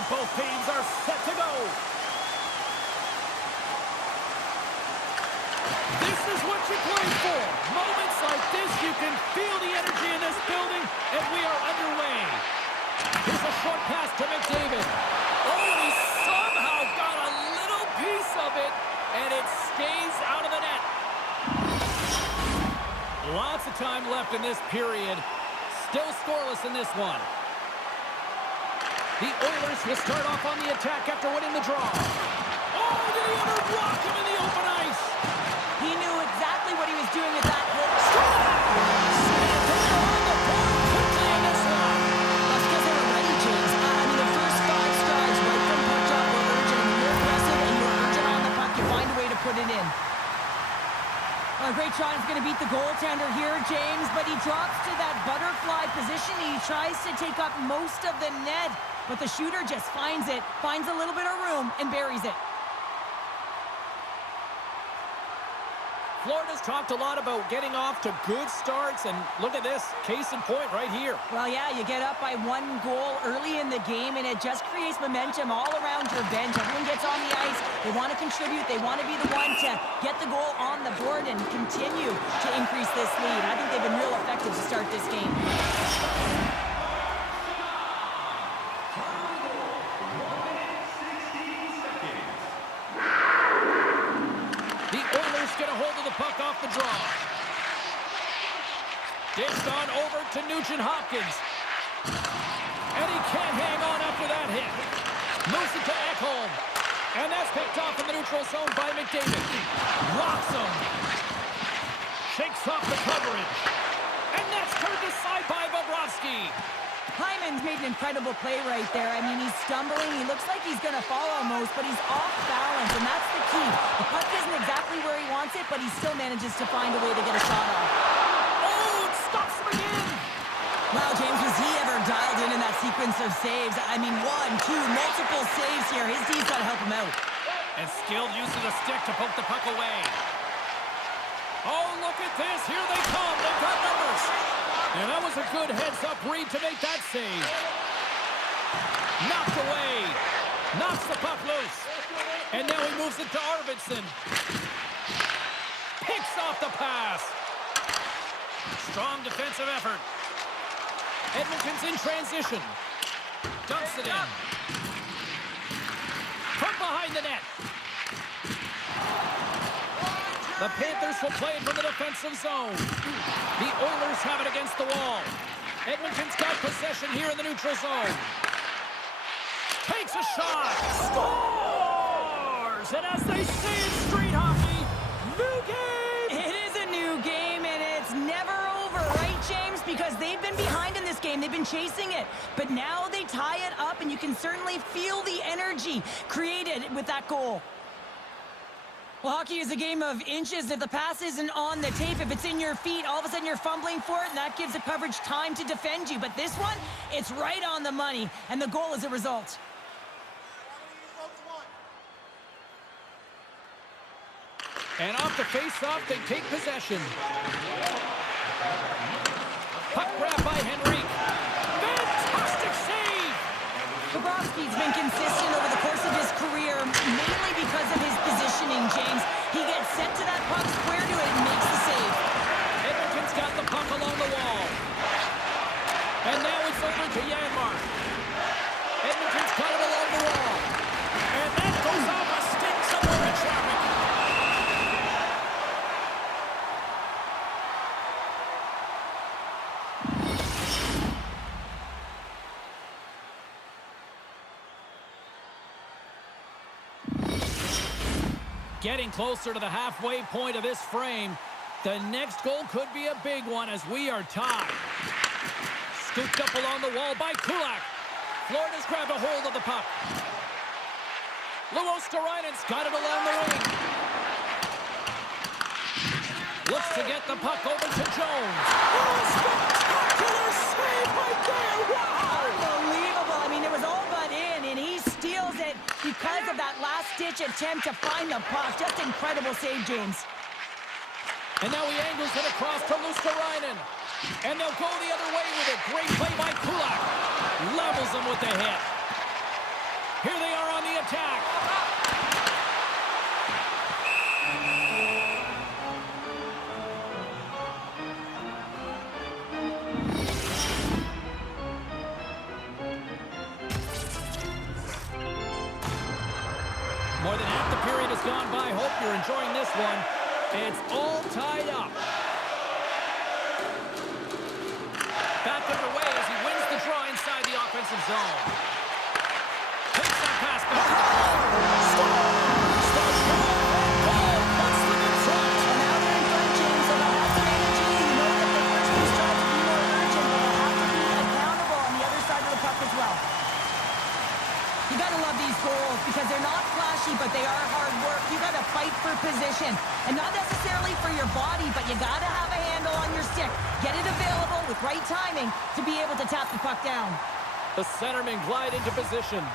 And both teams are set to go. This is what you play for. Moments like this, you can feel the energy in this building, and we are underway. Here's a short pass to McDavid. Oh, he somehow got a little piece of it, and it stays out of the net. Lots of time left in this period. Still scoreless in this one. The Oilers will start off on the attack after winning the draw. Oh, did he ever block him in the open ice? He knew exactly what he was doing with that hit. On the board quickly in this one. That's because they were ready, James. The first 5 strides right from puck drop were urgent. You're aggressive and you're urgent on the puck. You find a way to put it in. A great shot is going to beat the goaltender here, James, but he drops to that butterfly position. He tries to take up most of the net, but the shooter just finds it, finds a little bit of room, and buries it. Florida's talked a lot about getting off to good starts, and look at this, case in point right here. Well, yeah, you get up by 1 goal early in the game, and it just creates momentum all around your bench. Everyone gets on the ice. They want to contribute. They want to be the one to get the goal on the board and continue to increase this lead. I think they've been real effective to start this game. Get a hold of the puck off the draw. Dished on over to Nugent-Hopkins. And he can't hang on after that hit. Moves it to Ekholm. And that's picked off in the neutral zone by McDavid. Rocks him. Shakes off the coverage. And that's turned aside by Bobrovsky. Hyman's made an incredible play right there. He's stumbling. He looks like he's going to fall almost, but he's off balance, and that's the key. The puck isn't exactly where he wants it, but he still manages to find a way to get a shot off. Oh, it stops him again. Wow, James, was he ever dialed in that sequence of saves? 1, 2, multiple saves here. His team's got to help him out. And skilled use of the stick to poke the puck away. Oh, look at this. Here they come. They've got numbers. And that was a good heads-up read to make that save. Knocked away. Knocks the puck loose. And now he moves it to Arvidsson. Picks off the pass. Strong defensive effort. Edmonton's in transition. Dumps it in. From behind the net. The Panthers will play it from the defensive zone. The Oilers have it against the wall. Edmonton's got possession here in the neutral zone. Takes a shot. Scores! And as they say in street hockey, new game! It is a new game, and it's never over, right, James? Because they've been behind in this game. They've been chasing it. But now they tie it up, and you can certainly feel the energy created with that goal. Well, hockey is a game of inches. If the pass isn't on the tape, if it's in your feet, all of a sudden you're fumbling for it, and that gives the coverage time to defend you. But this one, it's right on the money, and the goal is a result. And off the face-off, they take possession. Puck grab by Henrique. Fantastic save! Bobrovsky's been consistent over the course of his career, mainly because of his positioning, James. He gets sent to that puck, square to it, and makes the save. Edmonton's got the puck along the wall. And now it's over to Janmark. Edmonton's got it along the wall. And that goes off a stick somewhere in traffic. Getting closer to the halfway point of this frame. The next goal could be a big one as we are tied. Scooped up along the wall by Kulak. Florida's grabbed a hold of the puck. Luostarinen got it along the wing. Looks to get the puck over to Jones. Oh, a spectacular save right there! Wow! Unbelievable. It was all but in, and he steals it because of that last-ditch attempt to find the puck. Just incredible save, James. And now he angles it across to Luostarinen. And they'll go the other way with it. Great play by Kulak. Levels him with the hit. attack. More than half the period has gone by. Hope you're enjoying this one. It's all tied up. Back underway as he wins the draw inside the offensive zone. Takes that pass back to the Scores! The goal puts them in front. And now they're in front, James. So they'll have some energy. You know that the first one's trying to be more urgent, but they'll have to be accountable on the other side of the puck as well. You gotta love these goals because they're not flashy, but they are hard work. You gotta fight for position, and not necessarily for your body, but you gotta have a handle on your stick. Get it available with right timing to be able to tap the puck down. The centermen glide into position.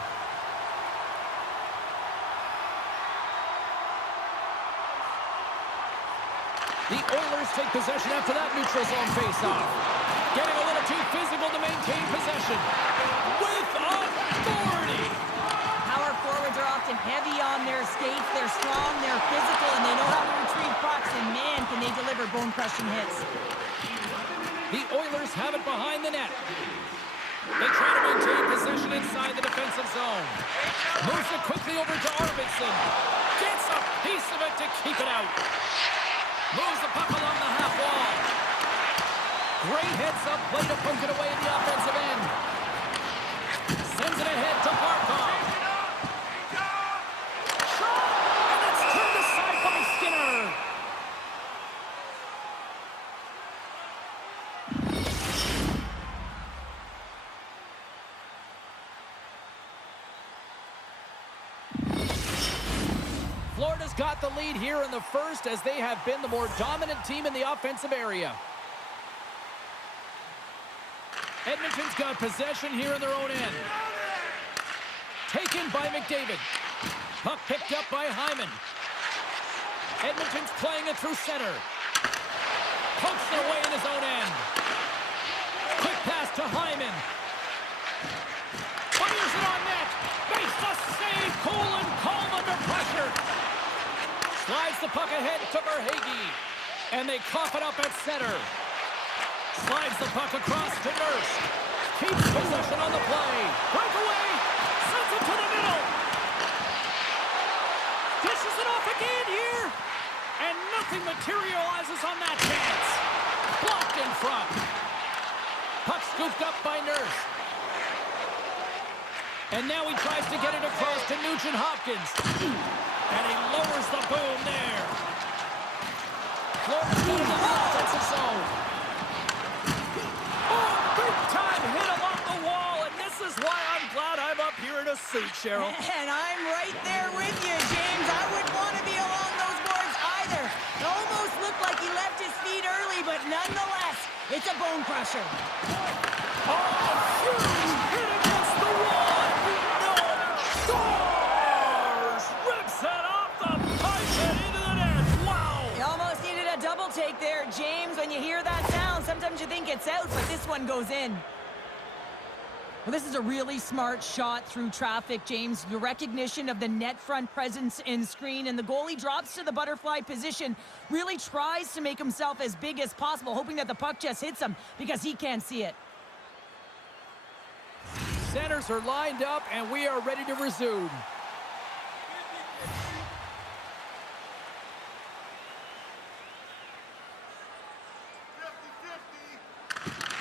The Oilers take possession after that neutral zone faceoff. Getting a little too physical to maintain possession. With authority. Power forwards are often heavy on their skates. They're strong, they're physical, and they know how to retrieve pucks. And man, can they deliver bone-crushing hits. The Oilers have it behind the net. They try to maintain possession inside the defensive zone. Moves it quickly over to Arvidsson. Gets a piece of it to keep it out. Moves the puck along the half wall. Great heads-up play to poke it away in the offensive end. Sends it ahead to Barkov. Shot! And it's turned aside by Skinner. Florida's got the lead here in the first as they have been the more dominant team in the offensive area. Edmonton's got possession here in their own end. Taken by McDavid. Puck picked up by Hyman. Edmonton's playing it through center. Pokes it away in his own end. Quick pass to Hyman. Fires it on net. Makes the save. Cool and calm under pressure. Slides the puck ahead to Verhaeghe. And they cough it up at center. Slides the puck across to Nurse. Keeps possession on the play. Breakaway. Sends it to the middle. Dishes it off again here. And nothing materializes on that chance. Blocked in front. Puck scooped up by Nurse. And now he tries to get it across to Nugent Hopkins. And he lowers the boom there. Florida's got him in the offensive zone. Oh, big time hit along the wall. And this is why I'm glad I'm up here in a suit, Cheryl. And I'm right there with you, James. I wouldn't want to be along those boards either. It almost looked like he left his feet early, but nonetheless, it's a bone crusher. Oh, huge hit against the wall. No, scores! Rips it off the pipe and into the net. Wow! You almost needed a double take there, James. When you hear that sound, sometimes you think it's out, but this one goes in. Well, this is a really smart shot through traffic, James. The recognition of the net front presence in screen, and the goalie drops to the butterfly position, really tries to make himself as big as possible, hoping that the puck just hits him because he can't see it. Centers are lined up, and we are ready to resume.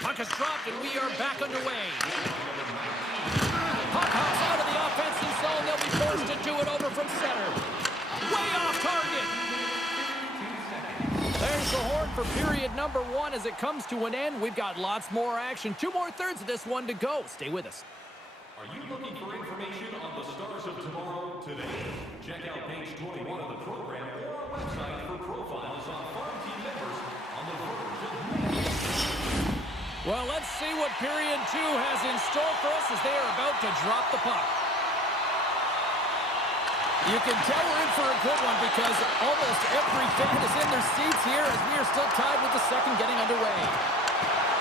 Puck is dropped, and we are back underway. Puck hops out of the offensive zone. They'll be forced to do it over from center. Way off target. There's the horn for period number one. As it comes to an end, we've got lots more action. 2 more thirds of this one to go. Stay with us. Are you looking for information on the stars of tomorrow today? Check out page 21 of the program or our website for profiles on farm team members on the verge of winning. Well, let's see what period 2 has in store for us as they are about to drop the puck. You can tell we're in for a good one because almost every fan is in their seats here as we are still tied with the second getting underway.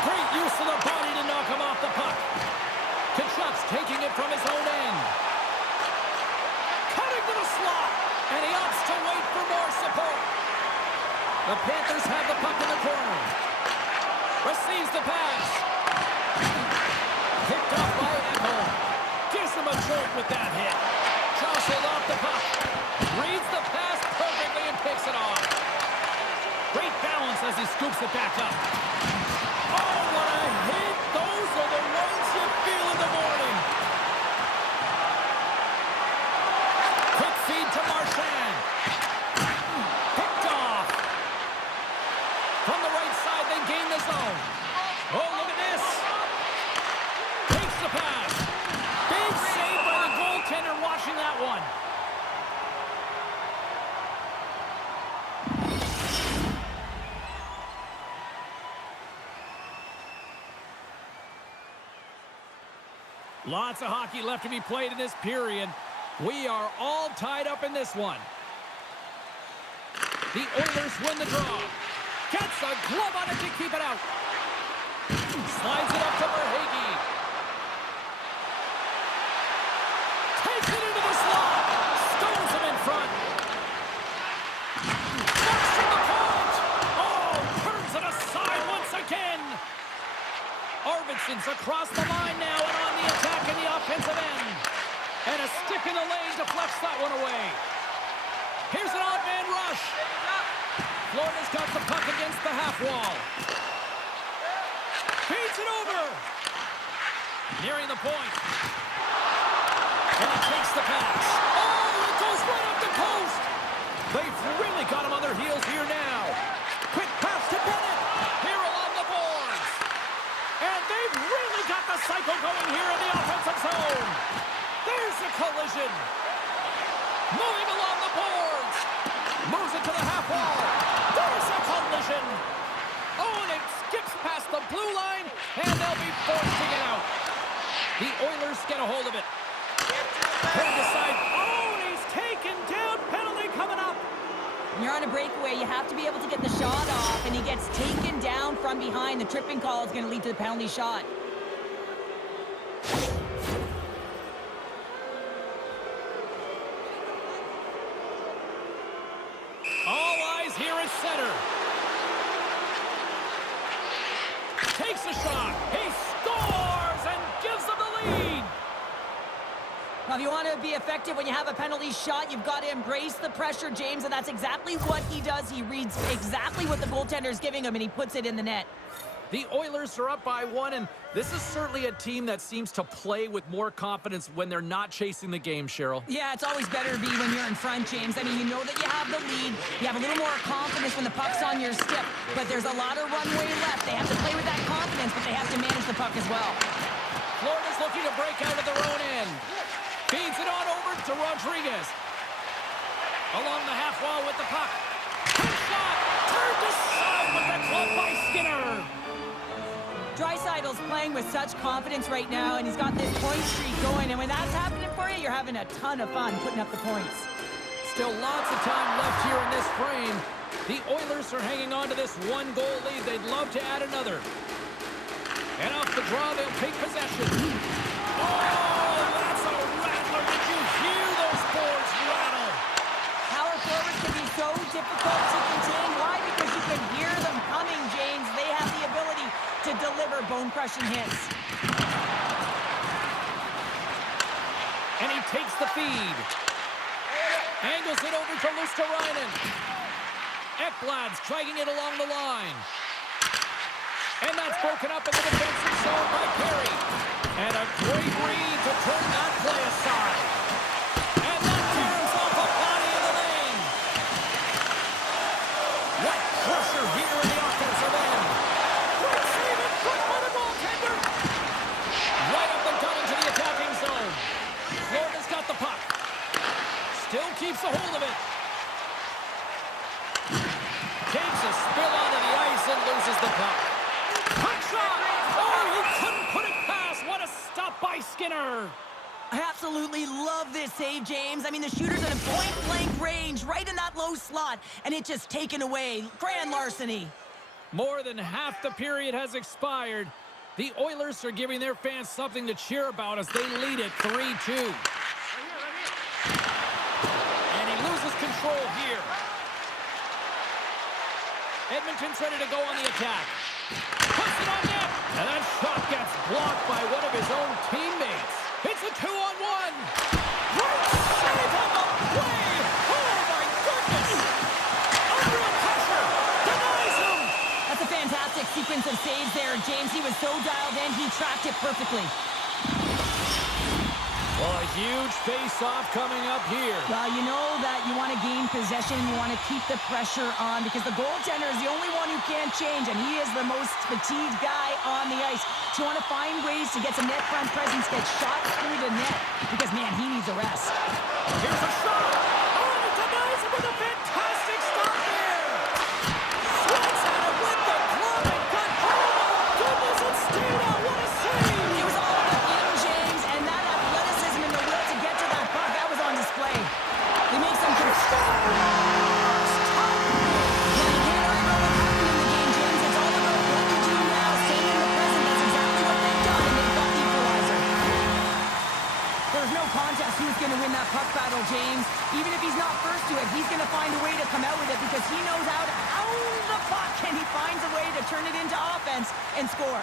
Great use of the body to knock him off the puck. Kachuk's taking it from his own end. The Panthers have the puck in the corner. Receives the pass. Picked off by Ekholm. Gives him a jolt with that hit. Jostled off the puck. Reads the pass perfectly and picks it off. Great balance as he scoops it back up. Oh, what a hit! Those are the ones you feel in the morning. Quick feed to Marchand. Picked off. From the right side, they gain the zone. Oh, look at this. Takes the pass. Big save by the goaltender watching that one. Lots of hockey left to be played in this period. We are all tied up in this one. The Oilers win the draw. Gets a glove on it to keep it out. Slides it up to Verhaeghe. Takes it into the slot. Stones him in front. Knocks from the point. Oh, turns it aside once again. Arvidsson's across the line now and on the attack in the offensive end. And a stick in the lane deflects that one away. Here's an odd man rush. Florida's got the puck against the half wall. Feeds it over. Nearing the point. And he takes the pass. Oh, it goes right up the post. They've really got him on their heels here now. Quick pass to Bennett. Here along the boards. And they've really got the cycle going here in the offensive zone. There's a collision. Moving along the boards. Moves it to the half wall. There's a collision. Oh, and it skips past the blue line, and they'll be forced to get out. The Oilers get a hold of it. Pulled aside. Oh, and he's taken down. Penalty coming up. When you're on a breakaway, you have to be able to get the shot off, and he gets taken down from behind. The tripping call is going to lead to the penalty shot. All eyes here at center. Takes a shot. He scores and gives them the lead. Now, if you want to be effective when you have a penalty shot, you've got to embrace the pressure, James, and that's exactly what he does. He reads exactly what the goaltender is giving him, and he puts it in the net. The Oilers are up by one, and this is certainly a team that seems to play with more confidence when they're not chasing the game, Cheryl. Yeah, it's always better to be when you're in front, James. I mean, you know that you have the lead. You have a little more confidence when the puck's on your stick, but there's a lot of runway left. They have to play with that confidence, but they have to manage the puck as well. Florida's looking to break out of their own end. Feeds it on over to Rodriguez. Along the half wall with the puck. Quick shot! Turned aside with the glove by Skinner. Draisaitl's playing with such confidence right now, and he's got this point streak going, and when that's happening for you, you're having a ton of fun putting up the points. Still lots of time left here in this frame. The Oilers are hanging on to this one-goal lead. They'd love to add another. And off the draw, they'll take possession. Oh, that's a rattler. Did you hear those boards rattle? Power forwards can be so difficult to contain. Why? Because you can hear them coming, James. They have the ability to deliver bone-crushing hits. And he takes the feed. Angles it over to Luosterainen. Ekblad's dragging it along the line. And that's broken up in the defensive zone by Perry. And a great read to turn that play aside. And that turns off a body in the lane. What pressure here in the offensive end. Great save in front by the goaltender. Right up the gut into the attacking zone. Florida's got the puck. Still keeps a hold of it. Takes a spill onto the ice and loses the puck. Puck shot! Oh, he couldn't put it past. What a stop by Skinner. I absolutely love this save, James. I mean, the shooter's in a point-blank range, right in that low slot, and it just taken away. Grand larceny. More than half the period has expired. The Oilers are giving their fans something to cheer about as they lead it 3-2. And he loses control here. Edmonton's ready to go on the attack. Puts it on net. And that shot gets blocked by one of his own teammates. It's a 2-on-1. Great save on the play. Oh, my goodness. Under pressure. Denies him. That's a fantastic sequence of saves there, James. He was so dialed in, he tracked it perfectly. Well, a huge face-off coming up here. Well, you know that you want to gain possession, you want to keep the pressure on because the goaltender is the only one who can't change, and he is the most fatigued guy on the ice. So you want to find ways to get some net front presence, get shots through the net, because, man, he needs a rest. Here's a shot. Oh, and it denies him with a fantastic stop there. Swats at it with the glove and got home. Goodness, it stayed out. What a save. It was all about him, James, and that athleticism and the will to get to that puck, that was on display. They make some good stuff. Well, you can't worry about what happened in the game, James. It's all about what you do now, staying in the present. That's exactly what they've done, and they've got the equalizer. There's no contest who's going to win that puck battle, James. Even if he's not first to it, he's going to find a way to come out with it because he knows how to own the puck, and he finds a way to turn it into offense and score.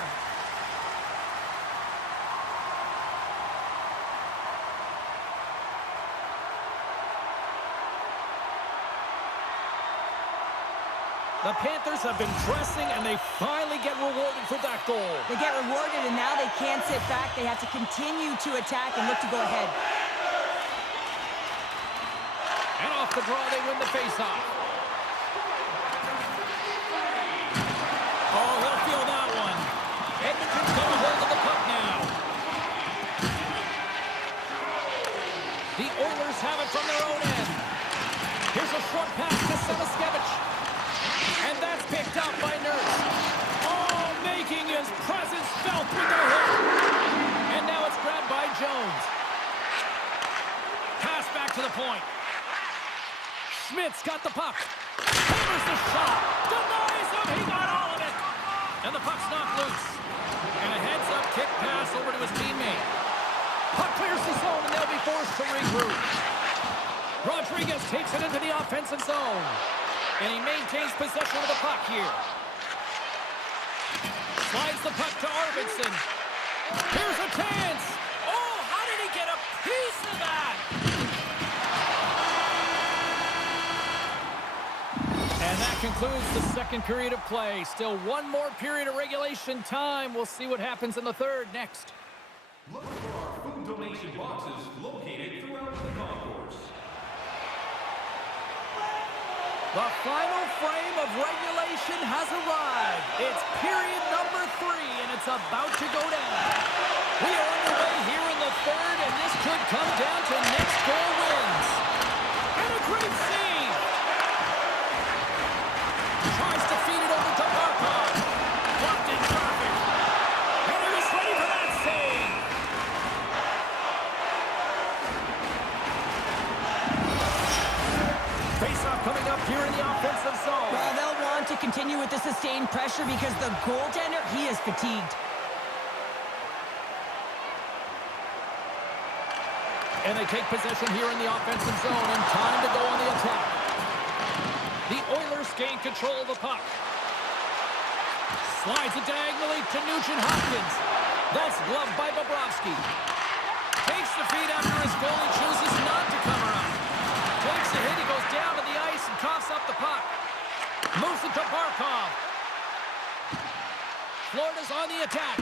The Panthers have been pressing, and they finally get rewarded for that goal. They get rewarded, and now they can't sit back. They have to continue to attack and look to go ahead. And off the draw, they win the faceoff. Oh, he'll feel that one. Edmonton's got a hold of the puck now. The Oilers have it from their own end. Here's a short pass to Semiskevich. And that's picked up by Nurse. Oh, making his presence felt with the hit. And now it's grabbed by Jones. Pass back to the point. Schmidt's got the puck. Hammers the shot. Denies him. He got all of it. And the puck's knocked loose. And a heads-up kick pass over to his teammate. Puck clears the zone, and they'll be forced to regroup. Rodriguez takes it into the offensive zone. And he maintains possession of the puck here. Slides the puck to Arvidsson. Here's a chance. Oh, how did he get a piece of that? And that concludes the second period of play. Still one more period of regulation time. We'll see what happens in the third next. Look for our food donation boxes located throughout the concourse. The final frame of regulation has arrived. It's period number 3, and it's about to go down. We are underway here in the third, and this could come down to next goal wins. And a great save. Tries to feed it over to Barkov. Blocked in traffic. And he was ready for that save. Face-off coming up here in the offensive zone. Well, they'll want to continue with the sustained pressure because the goaltender, he is fatigued. And they take possession here in the offensive zone, and time to go on the attack. The Oilers gain control of the puck. Slides it diagonally to Nugent-Hopkins. That's gloved by Bobrovsky. Takes the feed after his goalie chooses not to cover up. Takes the hit, he goes down to the ice and coughs up the puck. Moves it to Barkov. Florida's on the attack.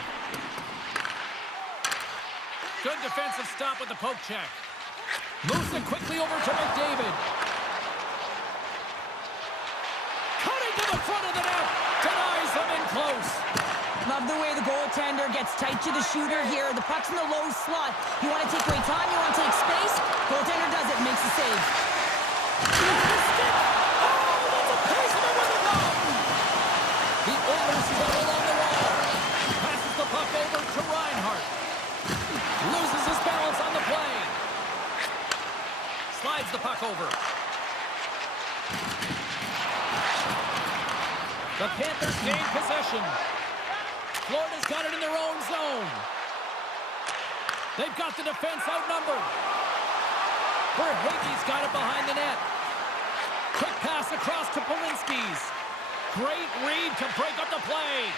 Good defensive stop with the poke check. Moves it quickly over to McDavid. Cutting to the front of the net. Denies him in close. Love the way the goaltender gets tight to the shooter here. The puck's in the low slot. You want to take away time, you want to take space. Goaltender does it and makes the save. The Oilers settle on the wall. Passes the puck over to Reinhart. Loses his balance on the play. Slides the puck over. The Panthers gain possession. Florida's got it in their own zone. They've got the defense outnumbered. Verhaeghe's got it behind the net. Quick pass across to Polinski's. Great read to break up the play.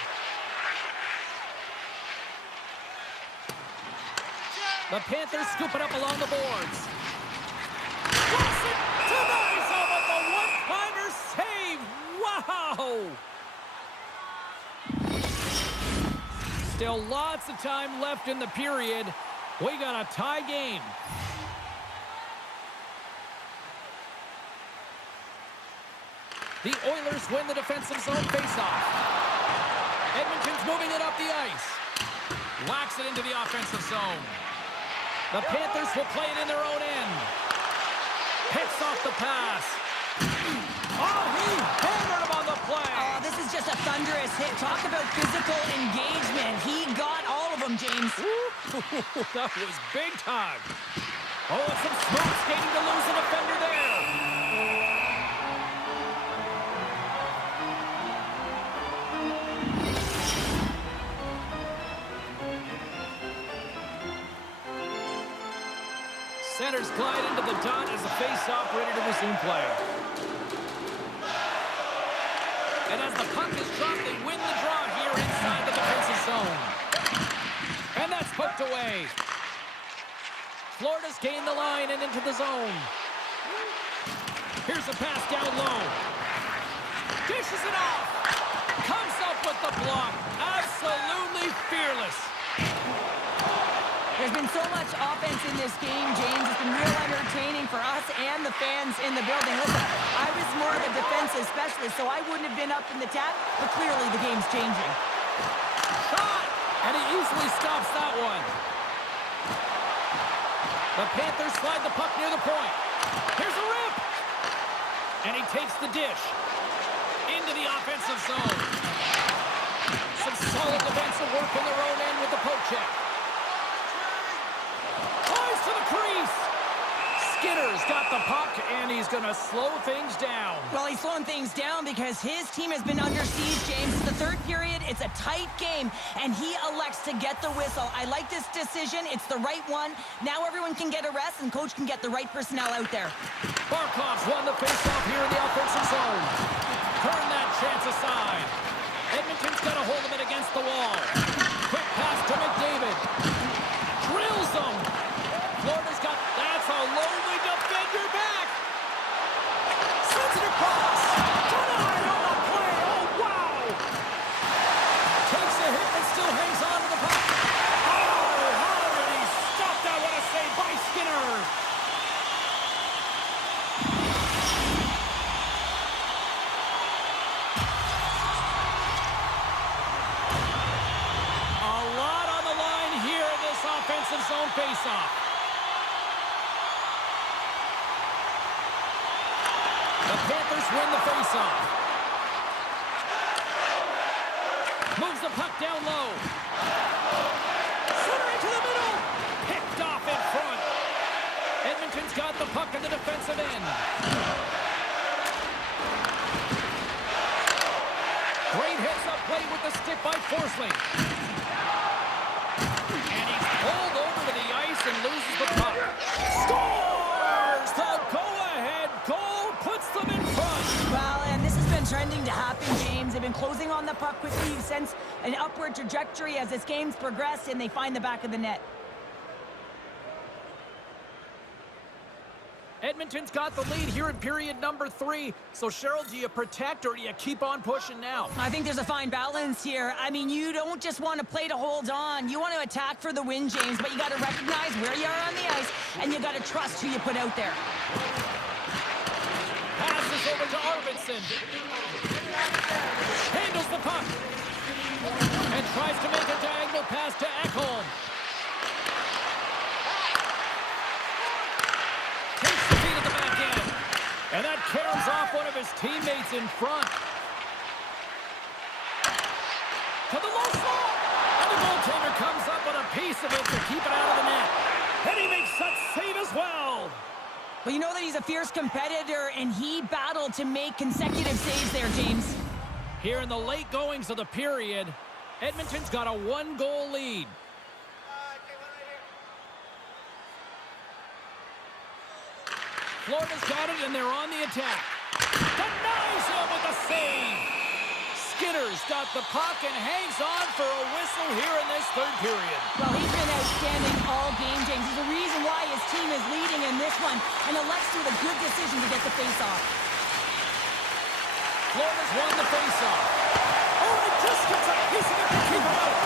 The Panthers scoop it up along the boards. Wilson to the zone with the one-timer save. Wow! Still lots of time left in the period. We got a tie game. The Oilers win the defensive zone faceoff. Edmonton's moving it up the ice. Whacks it into the offensive zone. The Panthers will play it in their own end. Picks off the pass. Oh, he hammered him on the play. Oh, this is just a thunderous hit. Talk about physical engagement. He got all of them, James. That was big time. Oh, and some smooth skating to lose a defender there. Centers glide into the dot as the face-off ready to resume play. And as the puck is dropped, they win the draw here inside the defensive zone. And that's poked away. Florida's gained the line and into the zone. Here's a pass down low. Dishes it off. Comes up with the block. Absolutely fearless. There's been so much offense in this game, James. It's been real entertaining for us and the fans in the building. Listen, I was more of a defensive specialist, so I wouldn't have been up in the tap, but clearly the game's changing. Shot! And he easily stops that one. The Panthers slide the puck near the point. Here's a rip! And he takes the dish into the offensive zone. Some solid defensive work in their own end with the poke check. To the crease. Skinner's got the puck, and he's going to slow things down. Well, he's slowing things down because his team has been under siege, James. It's the third period. It's a tight game, and he elects to get the whistle. I like this decision. It's the right one. Now everyone can get a rest, and coach can get the right personnel out there. Barkov's won the faceoff here in the offensive zone. Turn that chance aside. Edmonton's got a hold of it against the wall. Quick pass to McDavid. Drills him. Florida's got, that's a lonely defender back. Sends it across. Denied on the play. Oh, wow. Takes a hit and still hangs on to the puck. Oh, how did he stop that? What a save by Skinner. A lot on the line here in this offensive zone faceoff. The Panthers win the faceoff. Moves the puck down low. Center into the middle. Picked off in front. Edmonton's got the puck in the defensive end. Great heads-up play with the stick by Forsling. And he's pulled over to the ice and loses the puck. Scores! The go-ahead goal puts them in front. Well, and this has been trending to happen, James. They've been closing on the puck quickly. You sense an upward trajectory as this game's progressed, and they find the back of the net. Edmonton's got the lead here in period number 3. So, Cheryl, do you protect or do you keep on pushing now? I think there's a fine balance here. I mean, you don't just want to play to hold on. You want to attack for the win, James, but you got to recognize where you are on the ice, and you got to trust who you put out there. Passes over to Arvidsson. Handles the puck. And tries to make a diagonal pass to Ekholm. Takes the feet at the back end. And that caroms off one of his teammates in front. To the low slot. And the goaltender comes up with a piece of it to keep it out of the net. And he makes that save as well. Well, you know that he's a fierce competitor, and he battled to make consecutive saves there, James. Here in the late goings of the period, Edmonton's got a 1-goal lead. Florida's got it, and they're on the attack. Denies him with a save. Skinner's got the puck and hangs on for a whistle here in this third period. Well, he's been outstanding all game, James. He's the reason why his team is leading in this one, and elects with a good decision to get the face-off. Florida's won the face-off. Oh, and it just gets a piece of it to keep it out.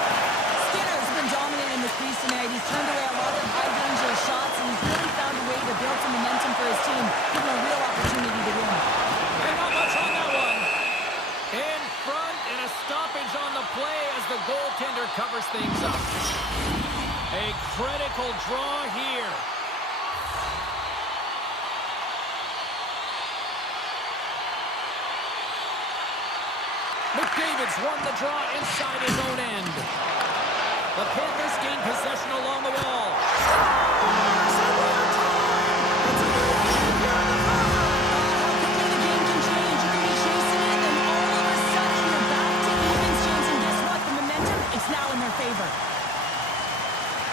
Skinner's been dominant in the crease tonight. He's turned away a lot of high-danger shots, and he's really found a way to build some momentum for his team, giving a real opportunity to win. And not much on that one. In front, and a stoppage on the play as the goaltender covers things up. A critical draw here. McDavid's won the draw inside his own end. The Panthers gain possession along the wall.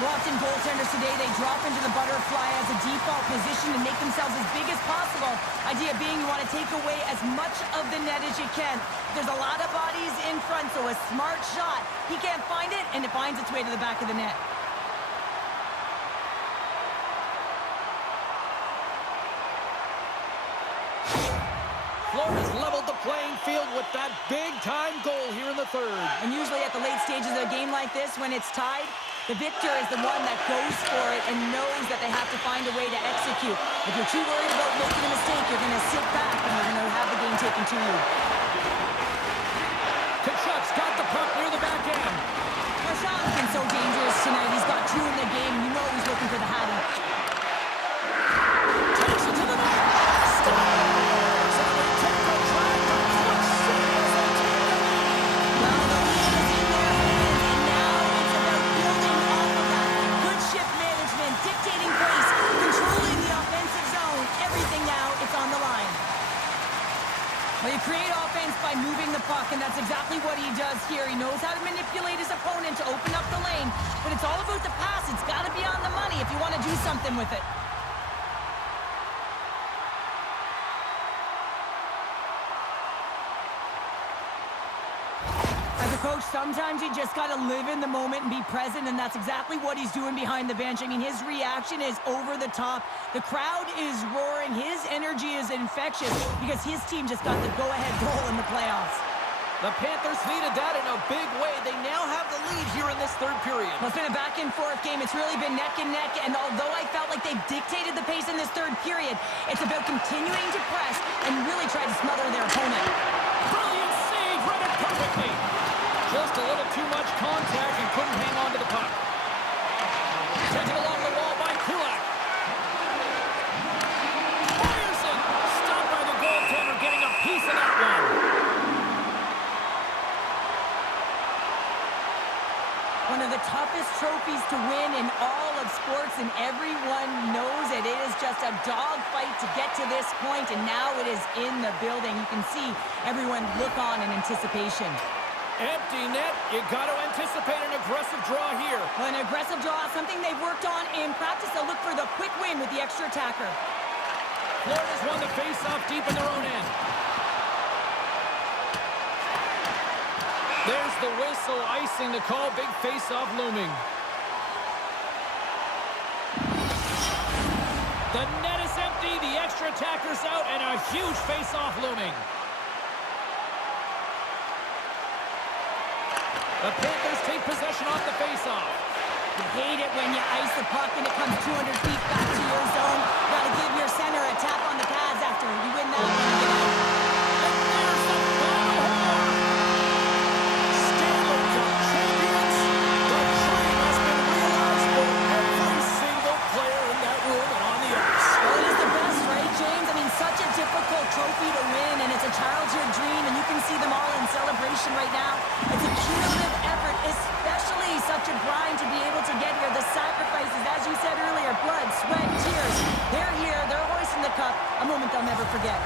Often goaltenders today, they drop into the butterfly as a default position and make themselves as big as possible. Idea being you want to take away as much of the net as you can. There's a lot of bodies in front, so a smart shot. He can't find it, and it finds its way to the back of the net. Florida's leveled the playing field with that big-time goal here in the third. And usually at the late stages of a game like this, when it's tied, the victor is the one that goes for it and knows that they have to find a way to execute. If you're too worried about making a mistake, you're going to sit back and you're going to have the game taken to you. Tkachuk's got the puck near the back end. Marchand's been so dangerous tonight. He's got two in the game. You know he's looking for the hattie. Takes it to the net. Scores! And they take the track of clutch city as they take the lead. Well, the lead is in their hands, and now it's about building off of that. Good shift management, dictating pace, controlling the offensive zone. Everything now, it's on the line. Well, you create offense by moving the puck, and that's exactly what he does here. He knows how to manipulate his opponent to open up the lane, but it's all about the pass. It's got to be on the money if you want to do something with it. Coach, sometimes you just got to live in the moment and be present, and that's exactly what he's doing behind the bench. I mean, his reaction is over the top. The crowd is roaring. His energy is infectious because his team just got the go-ahead goal in the playoffs. The Panthers needed that in a big way. They now have the lead here in this third period. Well, it's been a back-and-forth game. It's really been neck and neck, and although I felt like they dictated the pace in this third period, it's about continuing to press and really try to smother their opponent. Brilliant save, read it perfectly. Just a little too much contact and couldn't hang on to the puck. Taken along the wall by Kulak. Fires it. Stopped by the goaltender, getting a piece of that one. One of the toughest trophies to win in all of sports, and everyone knows it. It is just a dogfight to get to this point, and now it is in the building. You can see everyone look on in anticipation. Empty net. You got to anticipate an aggressive draw here. Well, an aggressive draw, something they've worked on in practice. They'll look for the quick win with the extra attacker. Florida's won the face-off deep in their own end. There's the whistle, icing the call. Big face-off looming. The net is empty. The extra attacker's out, and a huge face-off looming. The Panthers take possession off the face-off. You hate it when you ice the puck and it comes 200 feet back to your zone. Got to give your center a tap on the pads after you win that one and get out. And there's the final horn. Stanley Cup champions. The dream has been realized for every single player in that room and on the ice. Well, it is the best, right, James? I mean, such a difficult trophy to win, and it's a childhood dream, and you can see them all in celebration right now. It's a cumulative effort, especially such a grind to be able to get here. The sacrifices, as you said earlier, blood, sweat, tears. They're here, they're hoisting the cup, a moment they'll never forget.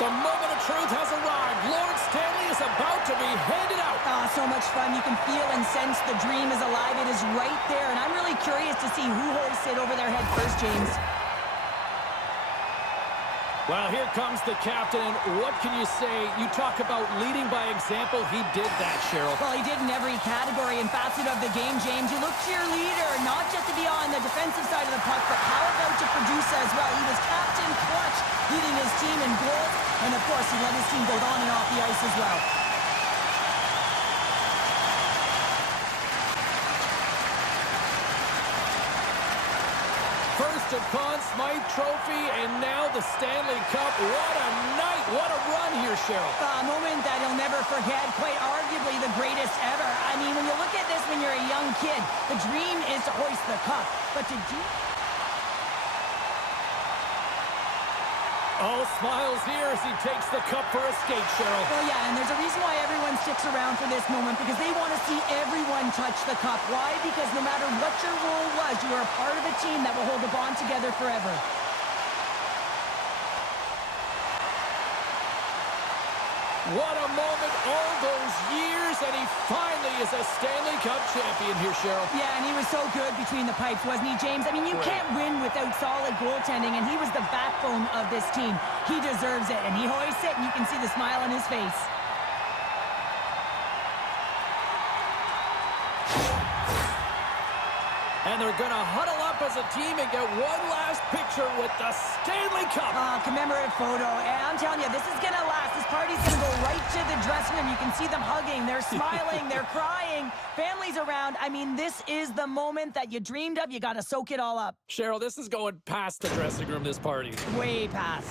The moment of truth has arrived. Lord Stanley is about to be handed out. So much fun. You can feel and sense the dream is alive. It is right there, and I'm really curious to see who hoists it over their head first, James. Well, here comes the captain, and what can you say? You talk about leading by example. He did that, Cheryl. Well, he did in every category and facet of the game, James. You look to your leader, not just to be on the defensive side of the puck, but how about to produce as well? He was captain clutch, leading his team in goals, and of course, he led his team both on and off the ice as well. First a Conn Smythe Trophy, and now the Stanley Cup. What a night. What a run here, Cheryl. A moment that he'll never forget, quite arguably the greatest ever. I mean, when you look at this when you're a young kid, the dream is to hoist the cup. But to do... All smiles here as he takes the cup for a skate, Cheryl. Well, yeah, and there's a reason why everyone sticks around for this moment, because they want to see everyone touch the cup. Why? Because no matter what your role was, you are a part of a team that will hold the bond together forever. What a moment, all those years, and he finally is a Stanley Cup champion here, Cheryl. Yeah, and he was so good between the pipes, wasn't he, James? I mean, you can't win without solid goaltending, and he was the backbone of this team. He deserves it, and he hoists it, and you can see the smile on his face. And they're going to huddle up as a team and get one last picture with the Stanley Cup. Commemorative photo. And I'm telling you, this is going to last. This party's going to go right to the dressing room. You can see them hugging. They're smiling. They're crying. Families around. I mean, this is the moment that you dreamed of. You got to soak it all up. Cheryl, this is going past the dressing room, this party. Way past.